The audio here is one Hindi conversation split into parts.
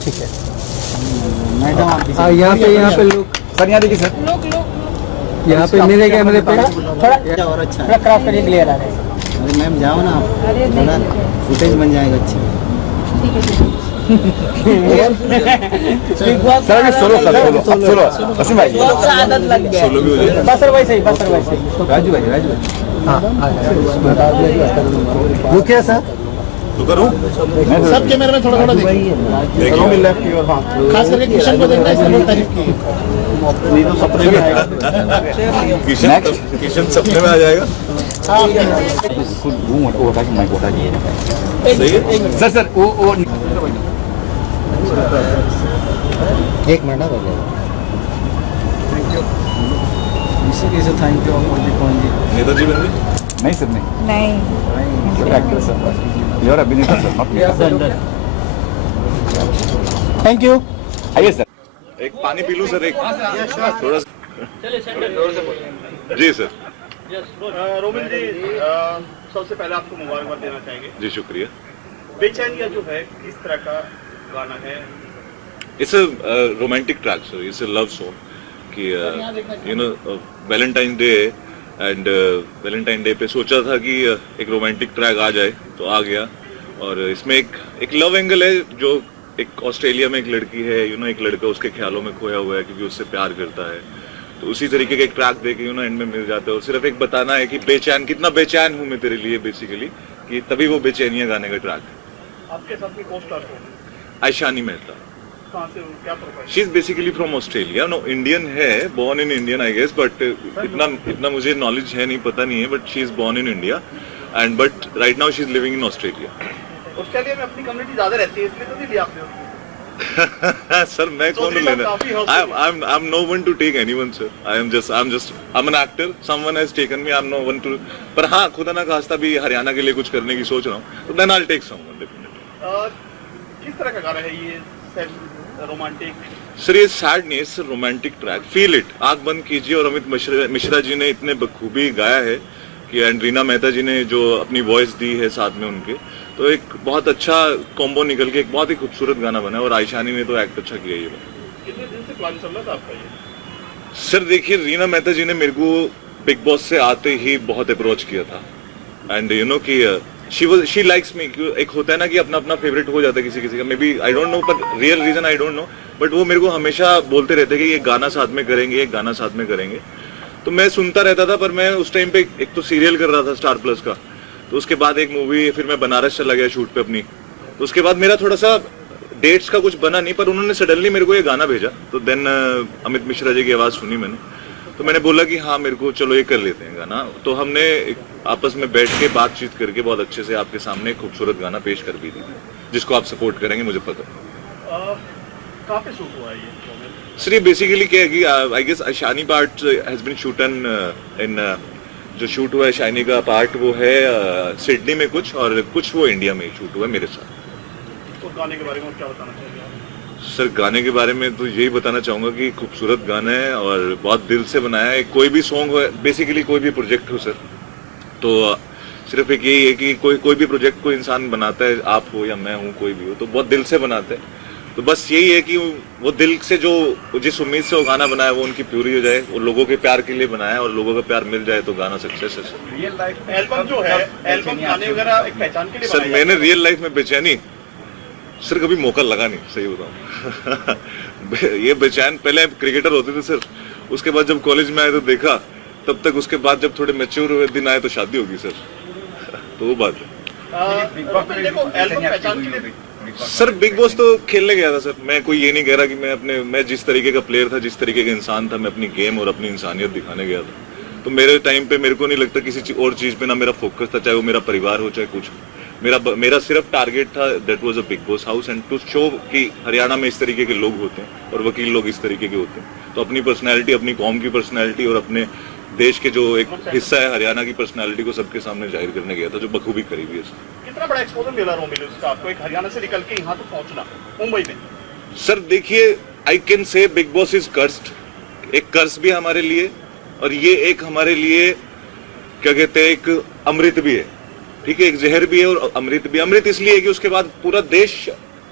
ठीक है मैडम आप यहाँ पे लोग सर यहाँ देखिए सर, यहाँ पे मेरे कैमरे पे थोड़ा और अच्छा है। क्रॉस करिए, क्लियर आ रहा है। अरे मैम जाओ ना आप, थोड़ा फुटेज बन जाएगा अच्छा। सर अभी सोलो सर, सोलो असीम भाई, आदत लग गया। बसर भाई सही, बसर भाई सही। राजू भाई हाँ वो क्या सर? सब कैमरे में थोड़ा थोड़ा देखिए, खास करके किशन को देखना, इसने बहुत तारीफ की है। किशन सपने में आ जाएगा। सर सर वो एक मिनट हो जाएगा। थैंक यू नेताजी बन गए। नहीं सर, नहीं नहीं एक्टर सर, योर अभिनेता सर। Thank you. आइए सर। एक पानी पी लूं सर, एक थोड़ा सा। जी सर। रोमिल जी, सबसे पहले आपको मुबारकबाद देना चाहेंगे। जी शुक्रिया। बेचैनिया जो है किस तरह का गाना है? It's a romantic track sir, it's a love song कि you know Valentine Day and Valentine Day पे सोचा था कि एक रोमांटिक ट्रैक आ जाए, तो आ गया। और इसमें एक लव एंगल है, जो एक ऑस्ट्रेलिया में एक लड़की है, यू नो एक लड़का उसके ख्यालों में खोया हुआ है क्योंकि उससे प्यार करता है, तो उसी तरीके का एक ट्रैक देके यू नो एंड में मिल जाता है। और सिर्फ एक बताना है कि बेचैन, कितना बेचैन हूँ मैं तेरे लिए, बेसिकली कि तभी वो बेचैनियां गाने का ट्रैक है। आपके साथ में को-स्टार हो, आयशानी मेहता, कहाँ से हो, क्या profile? She is basically from Australia, no Indian है, born in Indian I guess, but इतना मुझे नॉलेज है नहीं, पता नहीं है, but she is born in India and but right now she is living in Australia. Australia में अपनी कम्युनिटी ज्यादा रहती है, इसलिए तो नहीं लिया आपने उसको। सर मैं कौन हूँ लेना? I'm no one to take anyone sir. I'm an actor. Someone has taken me. I'm no one to. पर हाँ, खुदा ना खास्ता भी हरियाणा के लिए कुछ करने की सोच रहा हूँ, तो then I'll take someone definitely. किस तरह का गाना है ये? Sad, romantic? सर ये सैड नहीं है, sir romantic track, feel it. आंख बंद कीजिए, और अमित मिश्रा जी ने इतने बखूबी गाया है कि एंड रीना मेहता जी ने जो अपनी वॉइस दी है साथ में उनके, तो एक बहुत अच्छा कॉम्बो निकल के एक बहुत ही खूबसूरत गाना बना है। और आयशानी ने तो एक्ट अच्छा किया ये। कितने दिन से प्लान चल रहा था आपका ये? सर देखिए, रीना मेहता जी ने मेरे को बिग बॉस से आते ही बहुत अप्रोच किया था, एंड यू नो कि शी लाइक्स मी। एक होता है ना कि अपना अपना फेवरेट हो जाता है किसी किसी का, maybe I don't know, पर real reason I don't know, but वो मेरे को हमेशा बोलते रहते कि ये गाना साथ में करेंगे, एक गाना साथ में करेंगे। तो मैं सुनता रहता था, पर मैं उस टाइम पे एक तो सीरियल कर रहा था स्टार प्लस का, तो उसके बाद एक मूवी, फिर मैं बनारस चला गया शूट पे अपनी, तो उसके बाद मेरा थोड़ा सा डेट्स का कुछ बना नहीं, पर उन्होंने सडनली मेरे को ये गाना भेजा, तो देन अमित मिश्रा जी की आवाज सुनी मैंने, तो मैंने बोला कि हाँ मेरे को चलो ये कर लेते हैं गाना। तो हमने आपस में बैठ के बातचीत करके बहुत अच्छे से आपके सामने एक खूबसूरत गाना पेश कर भी दी, जिसको आप सपोर्ट करेंगे मुझे पता है। कहाँ पे शूट हुआ है ये? सर ये बेसिकली क्या है कि I guess shiny part has been shooting in, जो शूट हुआ है शाइनी का पार्ट वो है सिडनी में कुछ, और कुछ वो इंडिया में शूट हुआ है मेरे साथ। तो गाने के बारे में क्या बताना चाहिए? सर गाने के बारे में तो यही बताना चाहूंगा कि खूबसूरत गाना है और बहुत दिल से बनाया है। कोई भी सॉन्ग हो, बेसिकली कोई भी प्रोजेक्ट हो सर, तो सिर्फ एक यही है कि कोई भी प्रोजेक्ट कोई इंसान बनाता है, आप हो या मैं हूँ, कोई भी हो, तो बहुत दिल से बनाते हैं। तो बस यही है कि वो दिल से जो जिस उम्मीद से वो गाना बनाया वो उनकी पूरी हो जाए, वो लोगों के प्यार के लिए बनाया, और लोगों का प्यार मिल जाए तो गाना सक्सेस है सर। रियल लाइफ एल्बम जो है, एल्बम गाने वगैरह एक पहचान के लिए सर मैंने रियल लाइफ में बेचैनी सर कभी मौका लगा नहीं, सही बताऊं। ये बेचैन पहले क्रिकेटर होते थे सर, उसके बाद जब कॉलेज में आए तो देखा, तब तक उसके बाद जब थोड़े मैच्योर हुए दिन आए तो शादी होगी सर। तो वो बात है। देखो एल्बम पहचान के लिए सर बिग बॉस तो खेलने गया था सर, मैं कोई ये नहीं कह रहा कि मैं जिस तरीके का प्लेयर था, जिस तरीके का इंसान था, मैं अपनी गेम और अपनी इंसानियत दिखाने गया था। तो मेरे टाइम पे मेरे को नहीं लगता किसी और चीज पे ना मेरा फोकस था, चाहे वो मेरा परिवार हो चाहे कुछ। मेरा सिर्फ टारगेट था, that was a Bigg Boss house, and to show कि हरियाणा में इस तरीके के लोग होते हैं और वकील लोग इस तरीके के होते हैं। तो अपनी पर्सनैलिटी, अपनी कौम की पर्सनैलिटी और अपने देश के जो एक हिस्सा है हरियाणा की पर्सनैलिटी को सबके सामने जाहिर करने गया था, जो बखूबी करीबी है। कितना बड़ा एक्सपोजर मिला रोमिल उसका आपको, एक हरियाणा से निकल के यहाँ तक पहुँचना मुंबई में? सर देखिए, I can say big Boss is cursed, एक कर्स भी हमारे लिए, और ये एक हमारे लिए क्या कहते हैं, एक अमृत भी है। ठीक है, एक जहर भी है और अमृत भी। अमृत इसलिए है कि उसके बाद पूरा देश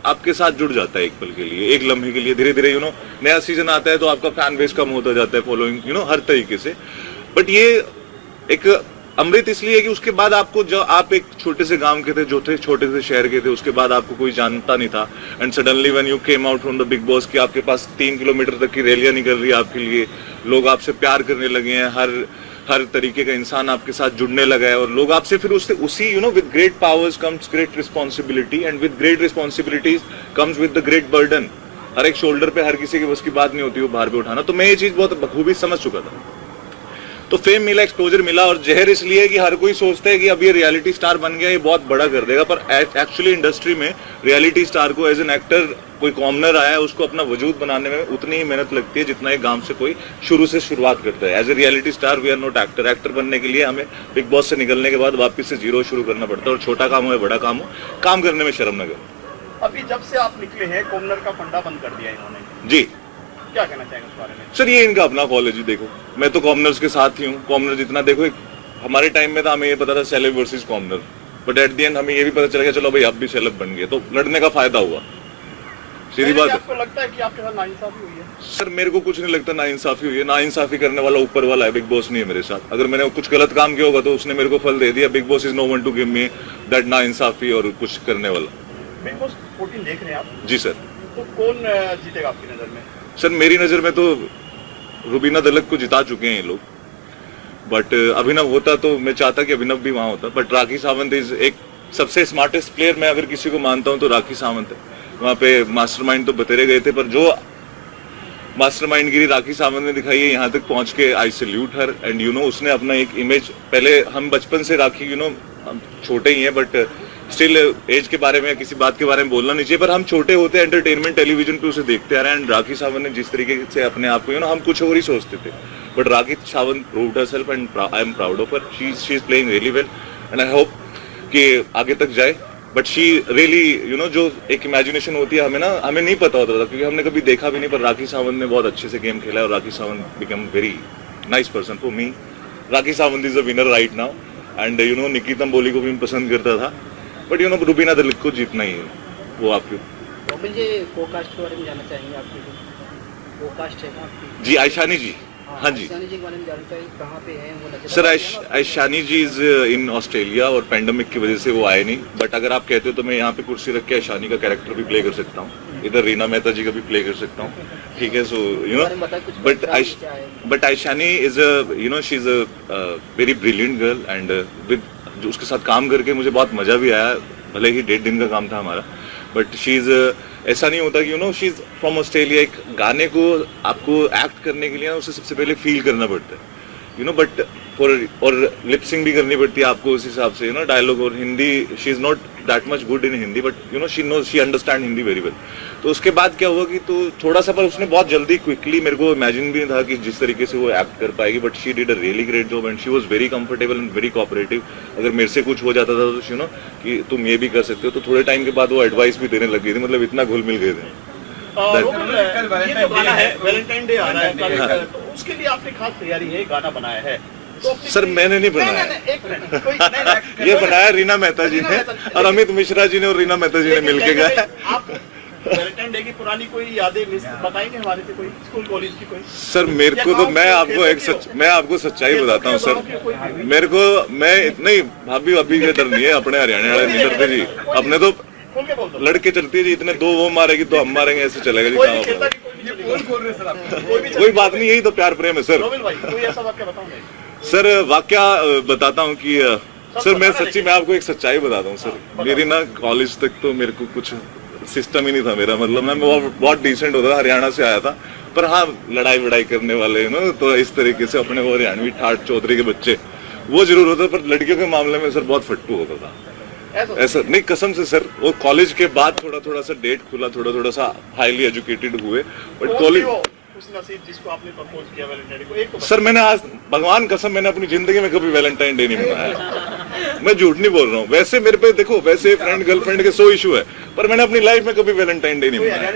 आपके साथ जुड़ जाता है एक पल के लिए, एक लम्हे के लिए। धीरे धीरे नया सीजन आता है तो आपका फैन बेस कम होता जाता है, फॉलोइंग हर तरीके से। बट ये एक अमृत इसलिए है कि उसके बाद आपको, जो आप एक छोटे से गांव के थे, जो थे छोटे से शहर के थे, उसके बाद आपको कोई जानता नहीं था, and suddenly when you came out from the big boss कि आपके पास 3 किलोमीटर तक की रैलियां निकल रही है आपके लिए, लोग आपसे प्यार करने लगे हैं, हर तरीके का इंसान आपके साथ जुड़ने लगा है, और लोग आपसे फिर उससे उसी with great powers comes great responsibility, and with great responsibilities comes with the great burden. हर एक शोल्डर पे हर किसी के बस की बात नहीं होती वो भार पे उठाना। तो मैं ये चीज बहुत बखूबी समझ चुका था। तो फेम मिला, एक्सपोजर मिला, और जहर इसलिए है कि हर कोई सोचता है कि अब ये रियलिटी स्टार बन गया, ये बहुत बड़ा कर देगा, पर एक्चुअली इंडस्ट्री में रियलिटी स्टार को एज एन एक्टर, कोई कॉमनर आया है, उसको अपना वजूद बनाने में उतनी ही मेहनत लगती है जितना एक गांव से कोई शुरू से शुरुआत करता है। As a reality star we are not actor. Actor बनने के लिए हमें बिग बॉस से निकलने के बाद वापस से जीरो शुरू करना पड़ता है, और छोटा काम हो या बड़ा काम हो, काम करने में शर्म न करो। अभी जब से आप निकले हैं, कॉमनर का फंडा बंद कर दिया इन्होंने जी, क्या कहना चाहेंगे उस बारे में? सर ये इनका अपना कॉलेज ही, देखो मैं तो कॉमनर्स के साथ ही हूँ। कॉमनर जितना देखो, हमारे टाइम में तो हमें ये पता था celeb versus commoner, but at the end हमें ये भी पता चला गया चलो भाई आप भी सेलेब बन गए, तो लड़ने का फायदा हुआ। सीधी बात है। आपको लगता है कि आपके साथ नाइंसाफी हुई है? सर मेरे को कुछ नहीं लगता नाइंसाफी हुई है। नाइंसाफी करने वाला ऊपर वाला है, बिग बॉस नहीं है मेरे साथ। अगर मैंने कुछ गलत काम किया होगा तो उसने मेरे को फल दे दिया। Bigg Boss is no one to give me that नाइंसाफी और कुछ करने वाला। बिग बॉस 14 देख रहे हैं आप? जी सर। तो कौन जीतेगा आपकी नजर में? सर मेरी नजर में तो रुबीना दलक को जिता चुके हैं ये लोग, बट अभिनव होता तो मैं चाहता कि अभिनव भी वहां होता, बट राखी सावंत इज एक सबसे स्मार्टेस्ट प्लेयर। मैं अगर किसी को मानता हूं तो राखी सावंत है। वहां पे मास्टरमाइंड तो बतेरे गए थे, पर जो मास्टरमाइंडगिरी राखी सावंत ने दिखाई है यहाँ तक पहुंच के, आई सैल्यूट हर। एंड उसने अपना एक इमेज, पहले हम बचपन से राखी हम छोटे ही हैं, बट स्टिल एज के बारे में किसी बात के बारे में बोलना नहीं चाहिए, पर हम छोटे होते एंटरटेनमेंट टेलीविजन पे उसे देखते आ रहे हैं। एंड राखी सावंत ने जिस तरीके से अपने आप को हम कुछ और ही सोचते थे, but Rakhi Sawant proved herself and I am proud of her. She is playing really well and I hope कि आगे तक जाए। बट शी रियली जो एक इमेजिनेशन होती है हमें नहीं पता होता था, क्योंकि हमने कभी देखा भी नहीं, पर राखी सावंत ने बहुत अच्छे से गेम खेला है, और Rakhi Sawant become very nice person for me. Rakhi Sawant is a winner right now. And Nikki Tamboli को भी मैं पसंद करता था, बट रुबीना दलक को जीतना ही है। वो आपकी कोकास्ट के बारे में जानना चाहेंगे? आपकी कोकास्ट है ना आपकी? जी, आयशानी जी। हाँ जी। आयशानी जी के बारे में जानना चाहिए, कहाँ पे है वो? Sir Aishani ji is in Australia, और पैंडेमिक की वजह से वो आए नहीं। बट अगर आप कहते हो तो मैं यहाँ पे कुर्सी रख के आयशानी का कैरेक्टर भी प्ले कर सकता हूँ, इधर रीना मेहता जी का भी प्ले कर सकता हूँ, ठीक है। So but Aishani is she is a very brilliant girl, and with जो उसके साथ काम करके मुझे बहुत मजा भी आया। भले ही 1.5 दिन का काम था हमारा, बट शी इज ऐसा नहीं होता कि शी इज फ्रॉम ऑस्ट्रेलिया। एक गाने को आपको एक्ट करने के लिए उसे सबसे पहले फील करना पड़ता है, बट और लिपसिंग भी करनी पड़ती है आपको उस हिसाब से, डायलॉग। और Hindi, she is not that much good in Hindi, but she understand Hindi very well. तो उसके बाद क्या हुआ कि तो थोड़ा सा, पर उसने बहुत जल्दी क्विकली, मेरे को इमेजिन भी नहीं था कि जिस तरीके से वो एक्ट कर पाएगी, but she did a really great job and she was very comfortable and very cooperative. अगर मेरे से कुछ हो जाता था तो कि तुम ये भी कर सकते हो, तो थोड़े टाइम के बाद वो एडवाइस भी देने लगी थी, मतलब इतना घुल मिल गए थे। वैलेंटाइन डे आ रहा है, तो उसके लिए आपने खास तैयारी है, गाना बनाया है? सर मैंने नहीं बनाया, ये बनाया रीना मेहता जी ने, और अमित मिश्रा जी ने और रीना मेहता जी ने मिलके गाया। वैलेंटाइन डे की पुरानी कोई यादें बताएंगे हमारे से, कोई स्कूल कॉलेज की कोई? सर मेरे को तो मैं आपको सच्चाई बताता हूँ सर। मेरे को नहीं, भाभी अभी के डर नहीं है, अपने हरियाणा वाले नहीं डरते जी। अपने तो लड़के चलती है जी, इतने दो वो मारेगी तो हम मारेंगे, ऐसे चलेगा जी काम। कोई बात नहीं, यही तो प्यार प्रेम है सर। सर वाक्या बताता हूँ कि सर मैं आपको एक सच्चाई बताता हूँ सर। मेरी ना कॉलेज तक तो मेरे को कुछ सिस्टम ही नहीं था मेरा, मतलब मैं बहुत डिसेंट होता था, हरियाणा से आया था, पर हाँ लड़ाई करने वाले तो इस तरीके से अपने वो हरियाणवी ठाट चौधरी के बच्चे वो जरूर होता, पर लड़कियों के मामले में सर बहुत फट्टू होता था। ऐसा नहीं, कसम से सर। वो कॉलेज के बाद थोड़ा सा डेट खुला, थोड़ा सा हाईली एजुकेटेड हुए, बट कॉलेज जिसको आपने प्रपोज किया वैलेंटाइन को, एक सर मैंने आज भगवान कसम मैंने अपनी जिंदगी में कभी वैलेंटाइन डे नहीं मनाया। मैं झूठ नहीं बोल रहा हूँ। वैसे मेरे पे देखो, वैसे फ्रेंड गर्लफ्रेंड के 100 इशू है, पर मैंने अपनी लाइफ में कभी वैलेंटाइन डे नहीं मनाया।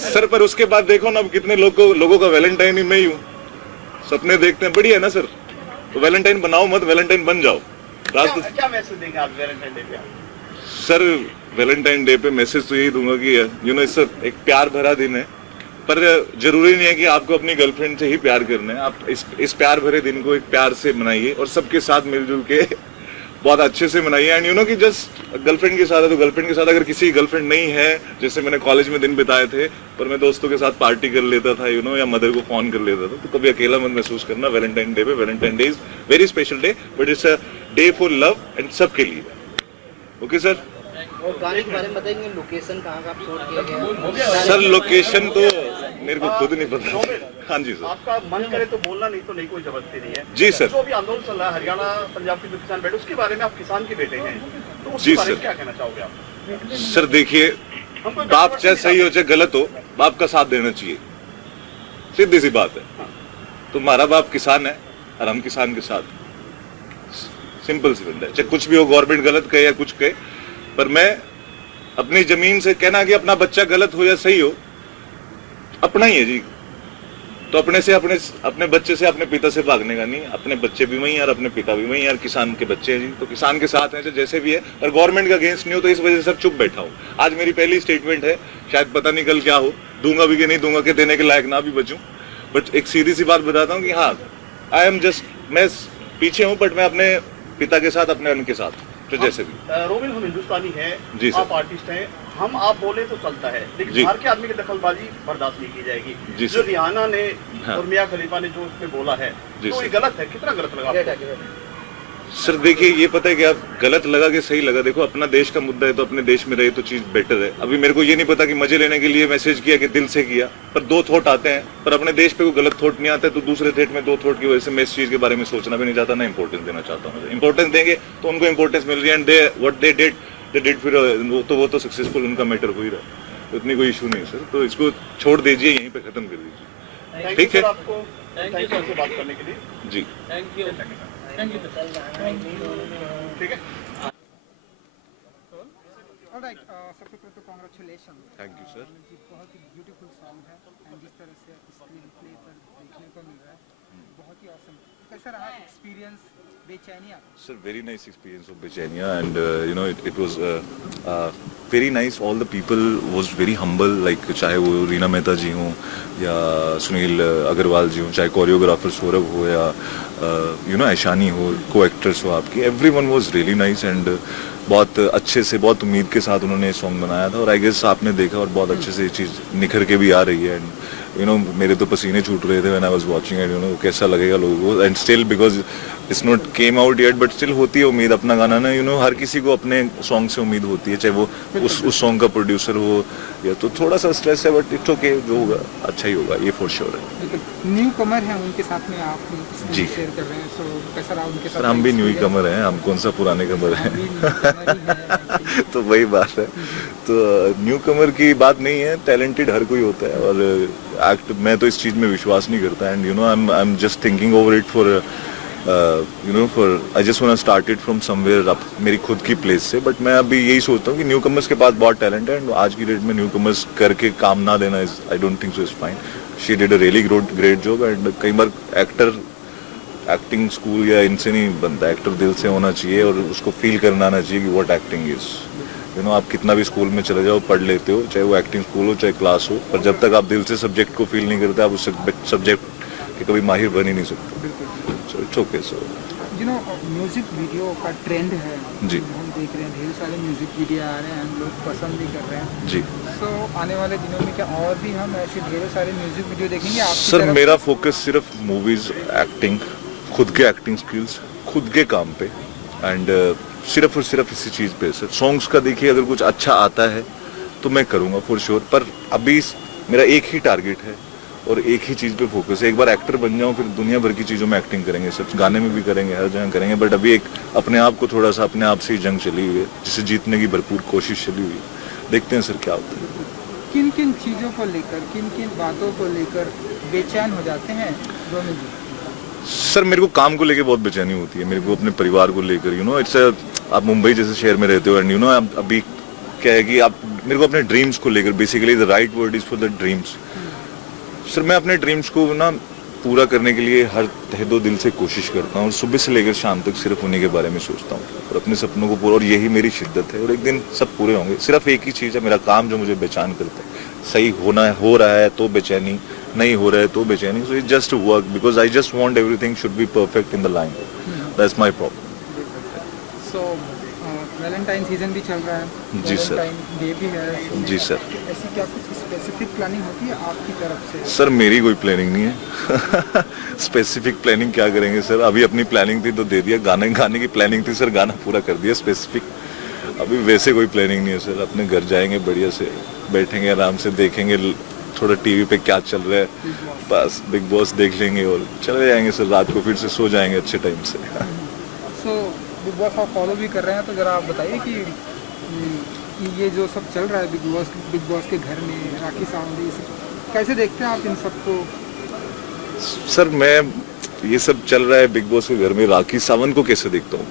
सर पर उसके बाद देखो ना, अब कितने लोगों का वैलेंटाइन ही मैं ही हूँ। सपने देखते हैं, बढ़िया है ना सर। तो वैलेंटाइन बनाओ मत, वैलेंटाइन बन जाओ। राज क्या मैसेज देंगे आप वैलेंटाइन डे पे? सर वैलेंटाइन डे पे मैसेज तो यही दूंगा कि इस एक प्यार भरा दिन है, पर जरूरी नहीं है कि आपको अपनी गर्लफ्रेंड से ही प्यार करना है। आप इस प्यार भरे दिन को एक प्यार से मनाइए और सबके साथ मिलजुल के बहुत अच्छे से मनाइए। एंड कि जस्ट गर्लफ्रेंड के साथ है तो गर्लफ्रेंड के साथ, अगर किसी गर्लफ्रेंड नहीं है, जैसे मैंने कॉलेज में दिन बिताए थे पर मैं दोस्तों के साथ पार्टी कर लेता था या मदर को फोन कर लेता था, तो कभी अकेला मत महसूस करना वैलेंटाइन डे पे। Valentine day is very special day, but it's a day for love and सबके लिए। Okay sir. और गाने के बारे में बताएंगे, लोकेशन कहाँ का आप शूट किया गया? सर लोकेशन तो मेरे को खुद नहीं पता। हाँ जी सर। आपका मन करे तो बोलना, नहीं तो नहीं, कोई जबरदस्ती नहीं है। जी सर। जो भी आंदोलन चल रहा है हरियाणा पंजाब के जो किसान बैठे, उसके बारे में आप किसान के बेटे हैं, तो उसके जी बारे में सर। क्या कहना चाहोगे आप? सर देखिए, बाप चाहे सही हो चाहे गलत हो, बाप का साथ देना चाहिए, सीधी सी बात है। तो हमारा बाप किसान है और हम किसान के साथ, सिंपल सी बात है। चाहे कुछ भी हो, गवर्नमेंट गलत कहे या कुछ कहे, पर मैं अपनी जमीन से कहना कि अपना बच्चा गलत हो या सही हो, अपना ही है जी। तो अपने बच्चे से अपने पिता से भागने का नहीं, अपने बच्चे भी वही और अपने पिता भी वही और किसान के बच्चे हैं जी, तो किसान के साथ हैं जैसे भी है। और गवर्नमेंट का अगेंस्ट नहीं हो, तो इस वजह से सर चुप बैठा हूँ। आज मेरी पहली स्टेटमेंट है, शायद पता नहीं कल क्या हो, दूंगा भी कि नहीं दूंगा, कि देने के लायक ना भी बचूं, बट एक सीधी सी बात बताता हूँ कि हाँ, मैं पीछे हूँ, बट मैं अपने पिता के साथ, अपने उनके साथ, तो जैसे भी। रोमिल, हम हिंदुस्तानी हैं, जी सर। आप आर्टिस्ट हैं, हम आप बोले तो चलता है, जी। लेकिन बाहर के आदमी की दखलबाजी बर्दाश्त नहीं की जाएगी। जी जो सर। रिहाना ने हाँ। और मियां खलीफा ने जो उसमें बोला है, जी तो सर। ये गलत है, कितना गलत लगा आपको? सर देखिए, ये पता है कि आप गलत लगा कि सही लगा, देखो अपना देश का मुद्दा है तो अपने देश में रहे तो चीज बेटर है। अभी मेरे को ये नहीं पता कि मजे लेने के लिए मैसेज किया कि दिल से किया, पर दो थॉट आते हैं, पर अपने देश पे कोई गलत थॉट नहीं आता है, तो दूसरे थॉट में दो थॉट की वजह से मैं इस चीज के बारे में सोचना भी नहीं चाहता, ना इंपॉर्टेंस देना चाहता हूँ। इंपॉर्टेंस देंगे तो उनको इंपॉर्टेंस मिल रही है, and they what they did, फिर वो तो सक्सेसफुल उनका मैटर हो ही रहा है, तो इतनी कोई इशू नहीं है सर। तो इसको छोड़ दीजिए, यहीं पे खत्म कर दीजिए। ठीक है, आपको थैंक यू सर बात करने के लिए। जी ठीक है। ऑलराइट, सबसे पहले तो कांग्रेचुलेशन। Thank you sir. बहुत ही ब्यूटीफुल सॉन्ग है एंड जिस तरह से स्क्रीन प्ले पर देखने को मिल रहा है, बहुत ही ऑसम। कैसा रहा experience बेचैनिया? Sir, very nice experience of Bechania, and it was very nice. All the people was very humble, like चाहे वो रीना मेहता जी हों या सुनील अग्रवाल जी हों, चाहे कोरियोग्राफर सौरभ हो या ऐशानी हो, को एक्टर्स हो आपकी, everyone was really nice and बहुत अच्छे से, बहुत उम्मीद के साथ उन्होंने सॉन्ग बनाया था, और आई गेस आपने देखा और बहुत अच्छे से ये चीज़ निखर के भी आ रही है। एंड मेरे तो पसीने छूट रहे थे when I was watching and कैसा लगेगा लोगों को, and still because it's not came out yet, but still होती है उम्मीद। अपना गाना ना हर किसी को अपने सॉन्ग से उम्मीद होती है, चाहे वो उस सॉन्ग का प्रोड्यूसर हो या, तो थोड़ा सा स्ट्रेस है, बट इट्स ओके, जो होगा अच्छा ही होगा, ये फॉर श्योर है। न्यू कमर है, उनके साथ में आप जी शेयर कर रहे हैं, सो कैसा रहा उनके साथ? सर हम भी न्यू कमर हैं, हम कौन सा पुराने कमर हैं तो वही बात है। तो न्यू कमर की बात नहीं है, टैलेंटेड हर कोई होता है, और मैं तो इस चीज़ में विश्वास नहीं करता, and I am just thinking over it for I just want to start it from somewhere up, मेरी खुद की प्लेस से। बट मैं अभी यही सोचता हूँ कि न्यू कमर्स के पास बहुत टैलेंट है, एंड आज की डेट में न्यू कमर्स करके काम ना देना is, I don't think so, is fine. She did a really great job, and कई बार एक्टिंग स्कूल या इनसे नहीं बनता, एक्टर दिल से होना चाहिए और उसको फील करना आना चाहिए कि व्हाट एक्टिंग इज। आप कितना भी स्कूल में चले जाओ, पढ़ लेते हो, चाहे वो एक्टिंग स्कूल हो चाहे क्लास हो, पर जब तक आप दिल से सब्जेक्ट को फील नहीं करते, आप उस सब्जेक्ट के कभी माहिर बन ही नहीं सकते। So it's okay. So music video का ट्रेंड है जी, हम देख रहे हैं, ढेर सारे म्यूजिक वीडियो आ रहे हैं, हम लोग पसंद भी कर रहे हैं जी। सो आने वाले दिनों में क्या और भी हम ऐसे ढेर सारे म्यूजिक वीडियो देखेंगे आपकी सर तरफ? मेरा फोकस सिर्फ मूवीज, एक्टिंग, खुद के एक्टिंग स्किल्स, खुद के काम पे, एंड सिर्फ और सिर्फ इसी चीज़ पे सर। सॉन्ग्स का देखिए, अगर कुछ अच्छा आता है तो मैं करूँगा फॉर श्योर, पर अभी मेरा एक ही टारगेट है और एक ही चीज़ पे फोकस है। एक बार एक्टर बन जाऊँ, फिर दुनिया भर की चीज़ों में एक्टिंग करेंगे सर, गाने में भी करेंगे, हर जगह करेंगे, बट अभी एक अपने आप को थोड़ा सा, अपने आप से ही जंग चली हुई है, जिसे जीतने की भरपूर कोशिश चली हुई है। देखते हैं सर क्या होता है। किन किन चीज़ों को लेकर, किन किन बातों को लेकर बेचैन हो जाते हैं रोमिल जी? सर मेरे को काम को लेके बहुत बेचैनी होती है, मेरे को अपने परिवार को लेकर, इट्स आप मुंबई जैसे शहर में रहते हो, एंड अभी क्या है कि आप, मेरे को अपने ड्रीम्स को लेकर, basically the right word is for the dreams. Sir मैं अपने ड्रीम्स को ना पूरा करने के लिए हर तहे दो दिल से कोशिश करता हूँ और सुबह से लेकर शाम तक सिर्फ उन्हीं के बारे में सोचता हूँ और अपने सपनों को पूरा, और यही मेरी शिद्दत है और एक दिन सब पूरे होंगे। सिर्फ एक ही चीज़ है, मेरा काम जो मुझे बेचैन करता है। सही होना है, हो रहा है तो बेचैनी, नहीं हो रहा है तो बेचैनी। So it just work because I just want everything should be perfect in the line. That's my problem. So Valentine season भी चल रहा है, जी सर। वैलेंटाइन डे भी है। जी सर। ऐसी क्या कुछ स्पेसिफिक प्लानिंग होती है आपकी तरफ से? सर मेरी कोई प्लानिंग नहीं है। स्पेसिफिक प्लानिंग क्या करेंगे सर, अभी अपनी प्लानिंग थी तो दे दिया, गाने की प्लानिंग थी सर, गाना पूरा कर दिया। स्पेसिफिक अभी वैसे कोई प्लानिंग नहीं है सर। अपने घर जाएंगे, बढ़िया से बैठेंगे, आराम से देखेंगे थोड़ा टीवी पे क्या चल रहा है, बस बिग बॉस देख लेंगे और चले जाएंगे सर। रात को फिर से सो जाएंगे अच्छे टाइम से। सो बिग बॉस आप फॉलो भी कर रहे हैं, तो ज़रा आप बताइए कि ये जो सब चल रहा है बिग बॉस के घर में, राखी सावंत, ये सब कैसे देखते हैं आप इन सबको? सर मैं ये सब चल रहा है बिग बॉस के घर में, राखी सावंत को कैसे देखता हूँ?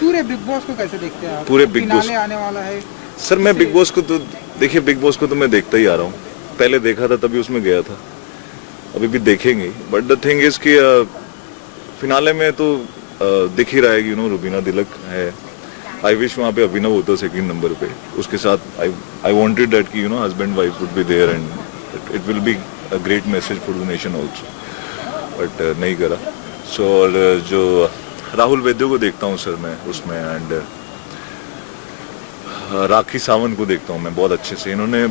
पूरे बिग बॉस को कैसे देखते हैं आप? पूरे बिग बॉस फिनाले आने वाला है सर। मैं बिग बॉस को तो देखिए, बिग बॉस को तो मैं देखता ही आ रहा हूँ। पहले देखा था तभी उसमें गया था, अभी भी देखेंगे। बट द थिंग इज कि फिनाले में तो दिख ही रहा है कि रुबीना दिलक है। आई विश वहाँ पे अभिनव होता सेकंड नंबर पे, उसके साथ आई वांटेड दैट कि husband wife would be there and it will be a great message for the nation also, but नहीं करा। सो और जो राहुल वैद्य को देखता हूँ सर मैं उसमें, एंड राखी सावंत को देखता हूँ मैं बहुत अच्छे से। इन्होंने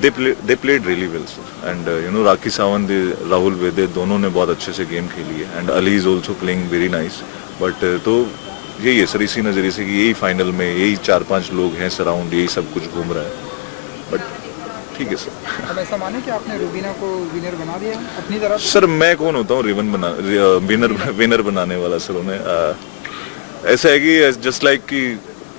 they played really well sir, and Rakhi Sawant, Rahul Vaidya दोनों ने बहुत अच्छे से गेम खेली है, and Ali is also playing very nice. But तो यही है सर, इसी नज़रिए से कि यही फाइनल में यही 4-5 लोग हैं सराउंड, यही सब कुछ घूम रहा है। बट ठीक है सर। अब ऐसा माने कि आपने रुबीना को विनर बना दिया अपनी तरफ? सर मैं कौन होता हूँ विनर बनाने वाला सर? उन्हें ऐसा है कि जस्ट लाइक कि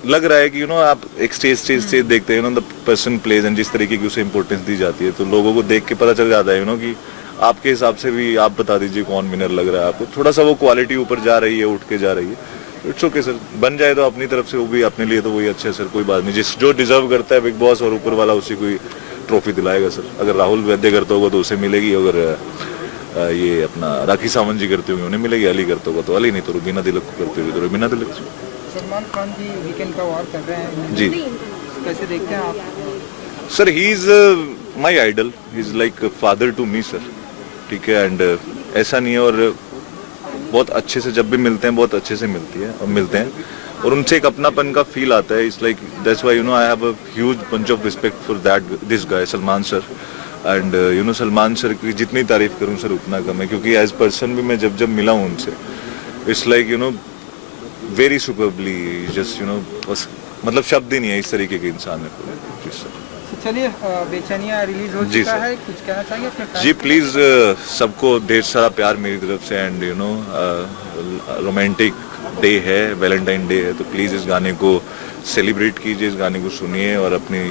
लग रहा है कि आप एक स्टेज देखते हैं, द पर्सन प्लेज, एंड जिस तरीके की उसे इंपॉर्टेंस दी जाती है तो लोगों को देख के पता चल जाता है कि आपके हिसाब से भी आप बता दीजिए कौन विनर लग रहा है आपको। थोड़ा सा वो क्वालिटी ऊपर जा रही है, उठ के जा रही है। इट्स ओके सर, बन जाए तो अपनी तरफ से वो भी अपने लिए तो वही अच्छा है सर, कोई बात नहीं। जो डिजर्व करता है बिग बॉस और ऊपर वाला उसी को ट्रॉफी दिलाएगा सर। अगर राहुल वैद्य करता होगा तो उसे मिलेगी, अगर ये अपना राखी सावंत जी करते होंगे उन्हें मिलेगी, अली करता होगा तो अली, नहीं तो रुबीना दिलक को करते हुए तो रुबीना दिलक। सलमान खान जी वीकेंड का वार कर रहे हैं जी, कैसे देखते हैं आप? Sir he is my idol, he is like father to me sir, ठीक है। एंड ऐसा नहीं है, और बहुत अच्छे से जब भी मिलते हैं बहुत अच्छे से मिलते हैं और उनसे एक अपनापन का फील आता है। It's like that's why I have a huge bunch of respect for this guy Salman sir. And Salman sir की जितनी तारीफ करूं सर उतना कम है, क्योंकि एज पर्सन भी मैं जब मिला हूं उनसे, it's like very superbly just बस मतलब शब्द ही नहीं है, इस तरीके के इंसान है। जी सर। तो चलिए, बेचैनिया रिलीज हो जी चुका सर। है, कुछ कहना चाहेंगे अपने fans जी को? प्लीज़ सबको ढेर सारा प्यार मेरी तरफ से, एंड रोमांटिक डे है, वैलेंटाइन डे है, तो प्लीज़ इस गाने को सेलिब्रेट कीजिए, इस गाने को सुनिए और अपनी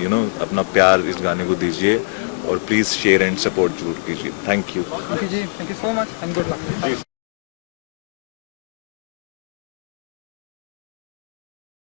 अपना प्यार इस गाने को दीजिए और प्लीज़ शेयर एंड सपोर्ट जरूर कीजिए। Thank you ji, thank you so much and good luck.